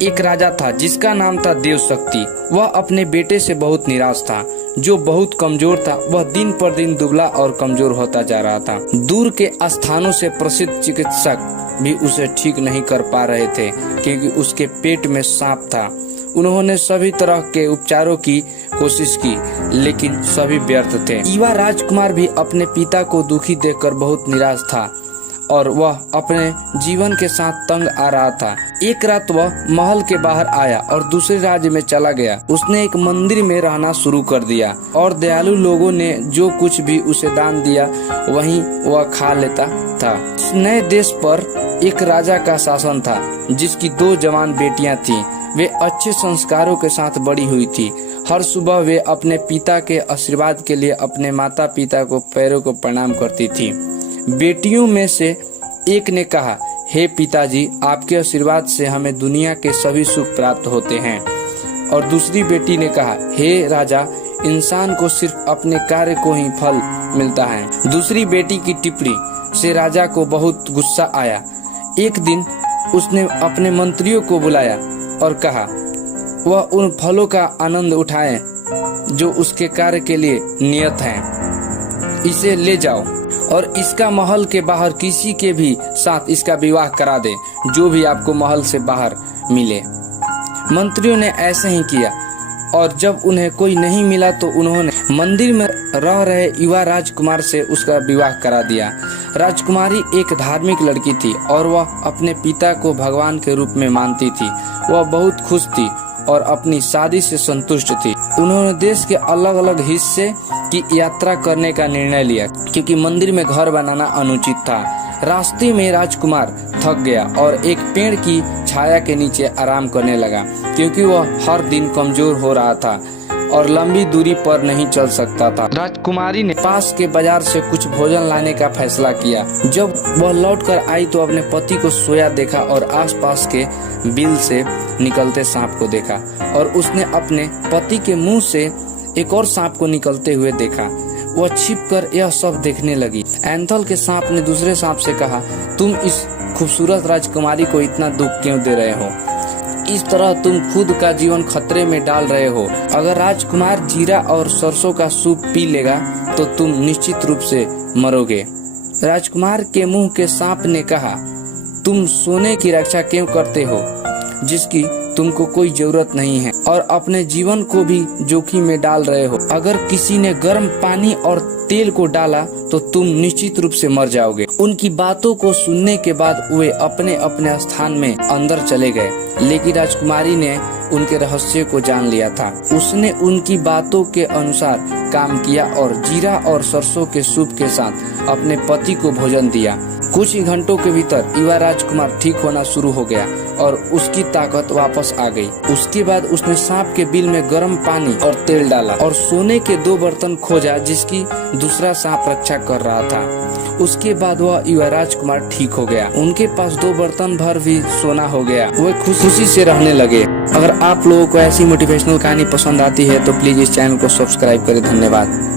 एक राजा था जिसका नाम था देवशक्ति। वह अपने बेटे से बहुत निराश था, जो बहुत कमजोर था। वह दिन पर दिन दुबला और कमजोर होता जा रहा था। दूर के स्थानों से प्रसिद्ध चिकित्सक भी उसे ठीक नहीं कर पा रहे थे, क्योंकि उसके पेट में सांप था। उन्होंने सभी तरह के उपचारों की कोशिश की, लेकिन सभी व्यर्थ थे। युवा राजकुमार भी अपने पिता को दुखी देखकर बहुत निराश था और वह अपने जीवन के साथ तंग आ रहा था। एक रात वह महल के बाहर आया और दूसरे राज्य में चला गया। उसने एक मंदिर में रहना शुरू कर दिया और दयालु लोगों ने जो कुछ भी उसे दान दिया वहीं वह खा लेता था। इस नए देश पर एक राजा का शासन था, जिसकी 2 जवान बेटियां थीं। वे अच्छे संस्कारों के साथ बड़ी हुई थी। हर सुबह वे अपने पिता के आशीर्वाद के लिए अपने माता पिता को पैरों को प्रणाम करती थी। बेटियों में से एक ने कहा, हे पिताजी, आपके आशीर्वाद से हमें दुनिया के सभी सुख प्राप्त होते हैं। और दूसरी बेटी ने कहा, हे राजा, इंसान को सिर्फ अपने कार्य को ही फल मिलता है। दूसरी बेटी की टिप्पणी से राजा को बहुत गुस्सा आया। एक दिन उसने अपने मंत्रियों को बुलाया और कहा वह उन फलों का आनंद उठाए जो उसके कार्य के लिए नियत हैं। इसे ले जाओ और इसका महल के बाहर किसी के भी साथ इसका विवाह करा दे, जो भी आपको महल से बाहर मिले। मंत्रियों ने ऐसे ही किया और जब उन्हें कोई नहीं मिला तो उन्होंने मंदिर में रह रहे युवा राजकुमार से उसका विवाह करा दिया। राजकुमारी एक धार्मिक लड़की थी और वह अपने पिता को भगवान के रूप में मानती थी। वह बहुत खुश थी और अपनी शादी से संतुष्ट थी। उन्होंने देश के अलग अलग हिस्से की यात्रा करने का निर्णय लिया, क्योंकि मंदिर में घर बनाना अनुचित था। रास्ते में राजकुमार थक गया और एक पेड़ की छाया के नीचे आराम करने लगा, क्योंकि वह हर दिन कमजोर हो रहा था और लंबी दूरी पर नहीं चल सकता था। राजकुमारी ने पास के बाजार से कुछ भोजन लाने का फैसला किया। जब वह लौटकर आई तो अपने पति को सोया देखा और आसपास के बिल से निकलते सांप को देखा, और उसने अपने पति के मुंह से एक और सांप को निकलते हुए देखा। वह छिपकर यह सब देखने लगी। एंथल के सांप ने दूसरे सांप से कहा, तुम इस खूबसूरत राजकुमारी को इतना दुख क्यों दे रहे हो? इस तरह तुम खुद का जीवन खतरे में डाल रहे हो। अगर राजकुमार जीरा और सरसों का सूप पी लेगा तो तुम निश्चित रूप से मरोगे। राजकुमार के मुंह के सांप ने कहा, तुम सोने की रक्षा क्यों करते हो जिसकी तुमको कोई जरूरत नहीं है, और अपने जीवन को भी जोखिम में डाल रहे हो। अगर किसी ने गर्म पानी और तेल को डाला तो तुम निश्चित रूप से मर जाओगे। उनकी बातों को सुनने के बाद वे अपने अपने स्थान में अंदर चले गए, लेकिन राजकुमारी ने उनके रहस्य को जान लिया था। उसने उनकी बातों के अनुसार काम किया और जीरा और सरसों के सूप के साथ अपने पति को भोजन दिया। कुछ ही घंटों के भीतर युवा राजकुमार ठीक होना शुरू हो गया और उसकी ताकत वापस आ गई। उसके बाद उसने सांप के बिल में गर्म पानी और तेल डाला और सोने के 2 बर्तन खोजा जिसकी दूसरा सांप रक्षा कर रहा था। उसके बाद वह युवा राजकुमार ठीक हो गया। उनके पास 2 बर्तन भर भी सोना हो गया। वे खुशी से रहने लगे। अगर आप लोगों को ऐसी मोटिवेशनल कहानी पसंद आती है तो प्लीज इस चैनल को सब्सक्राइब करें। धन्यवाद।